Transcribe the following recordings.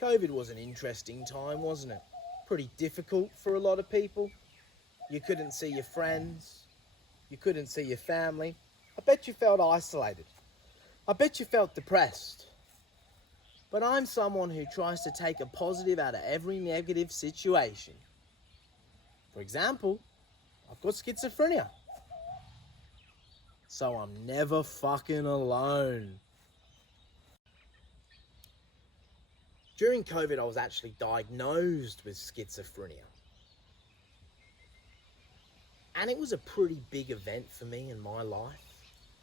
COVID was an interesting time, wasn't it? Pretty difficult for a lot of people. You couldn't see your friends. You couldn't see your family. I bet you felt isolated. I bet you felt depressed. But I'm someone who tries to take a positive out of every negative situation. For example, I've got schizophrenia. So I'm never fucking alone. During COVID, I was actually diagnosed with schizophrenia. And it was a pretty big event for me in my life.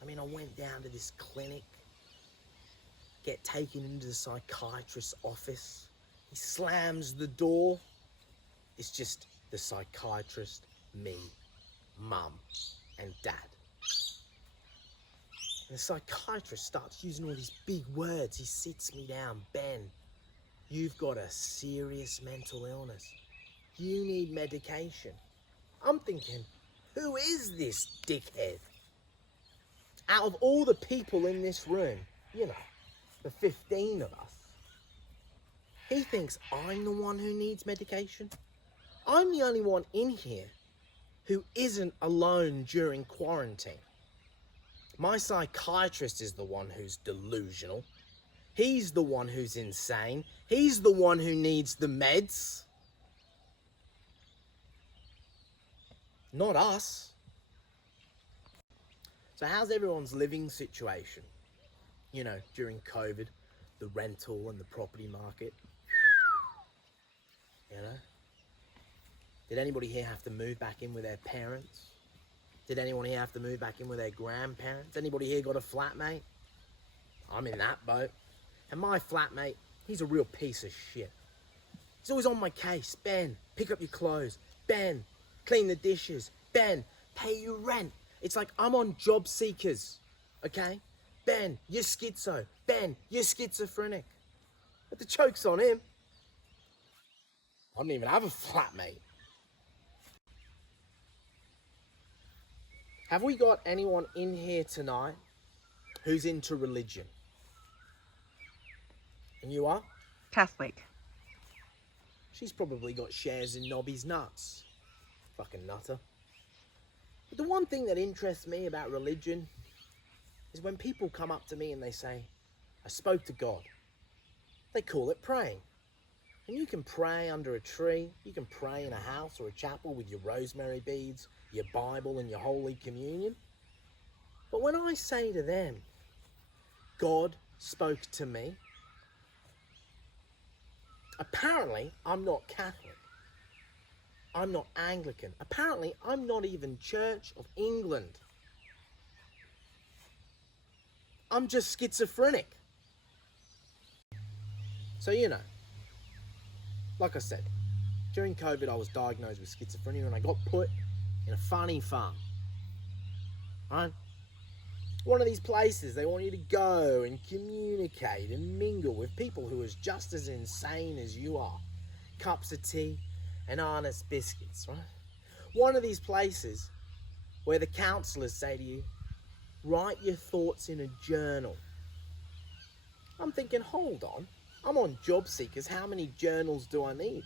I mean, I went down to this clinic, get taken into the psychiatrist's office. He slams the door. It's just the psychiatrist, me, mum, and dad. And the psychiatrist starts using all these big words. He sits me down. Ben, you've got a serious mental illness. You need medication. I'm thinking, who is this dickhead? Out of all the people in this room, you know, the 15 of us, he thinks I'm the one who needs medication. I'm the only one in here who isn't alone during quarantine. My psychiatrist is the one who's delusional. He's the one who's insane. He's the one who needs the meds. Not us. So how's everyone's living situation? You know, during COVID, the rental and the property market. You know? Did anybody here have to move back in with their parents? Did anyone here have to move back in with their grandparents? Anybody here got a flatmate? I'm in that boat. And my flatmate, he's a real piece of shit. He's always on my case. Ben, pick up your clothes. Ben, clean the dishes. Ben, pay your rent. It's like I'm on job seekers, okay? Ben, you're schizo. Ben, you're schizophrenic. But the joke's on him. I don't even have a flatmate. Have we got anyone in here tonight who's into religion? And you are? Catholic. She's probably got shares in Nobby's nuts. Fucking nutter. But the one thing that interests me about religion is when people come up to me and they say, I spoke to God. They call it praying. And you can pray under a tree, you can pray in a house or a chapel with your rosemary beads, your Bible and your Holy Communion. But when I say to them, God spoke to me, apparently I'm not Catholic. I'm not Anglican. Apparently I'm not even Church of England. I'm just schizophrenic. So, you know, like I said, during COVID I was diagnosed with schizophrenia and I got put in a funny farm. Right? One of these places they want you to go and communicate and mingle with people who are just as insane as you are. Cups of tea and honest biscuits, right? One of these places where the counsellors say to you, write your thoughts in a journal. I'm thinking, hold on, I'm on job seekers, how many journals do I need?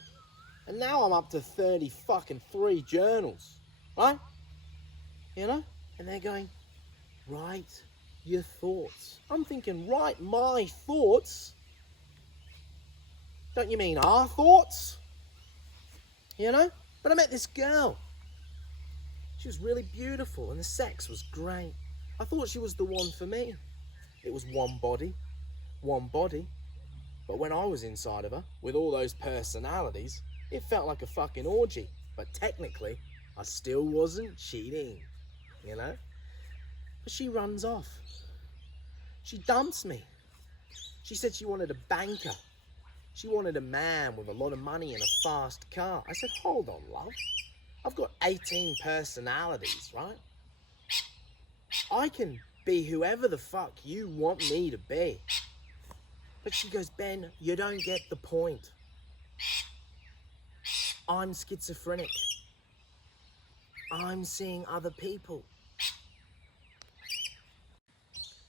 And now I'm up to 3 journals, right? You know? And they're going, write your thoughts. I'm thinking, write my thoughts? Don't you mean our thoughts? You know? But I met this girl. She was really beautiful and the sex was great. I thought she was the one for me. It was one body. But when I was inside of her, with all those personalities, it felt like a fucking orgy. But technically, I still wasn't cheating, you know? But she runs off. She dumps me. She said she wanted a banker. She wanted a man with a lot of money and a fast car. I said, hold on, love. I've got 18 personalities, right? I can be whoever the fuck you want me to be. But she goes, Ben, you don't get the point. I'm schizophrenic. I'm seeing other people.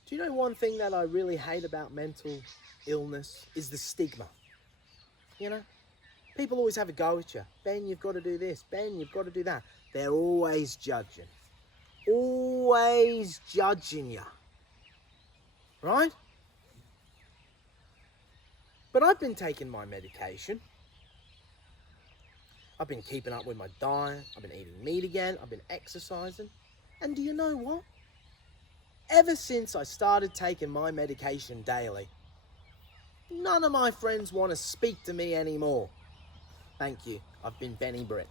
Do you know one thing that I really hate about mental illness is the stigma? you know? People always have a go at you. Ben, you've got to do this. Ben, you've got to do that. They're always judging. Always judging you. Right? But I've been taking my medication. I've been keeping up with my diet. I've been eating meat again. I've been exercising. And do you know what? Ever since I started taking my medication daily, none of my friends want to speak to me anymore. Thank you. I've been Benny Brit.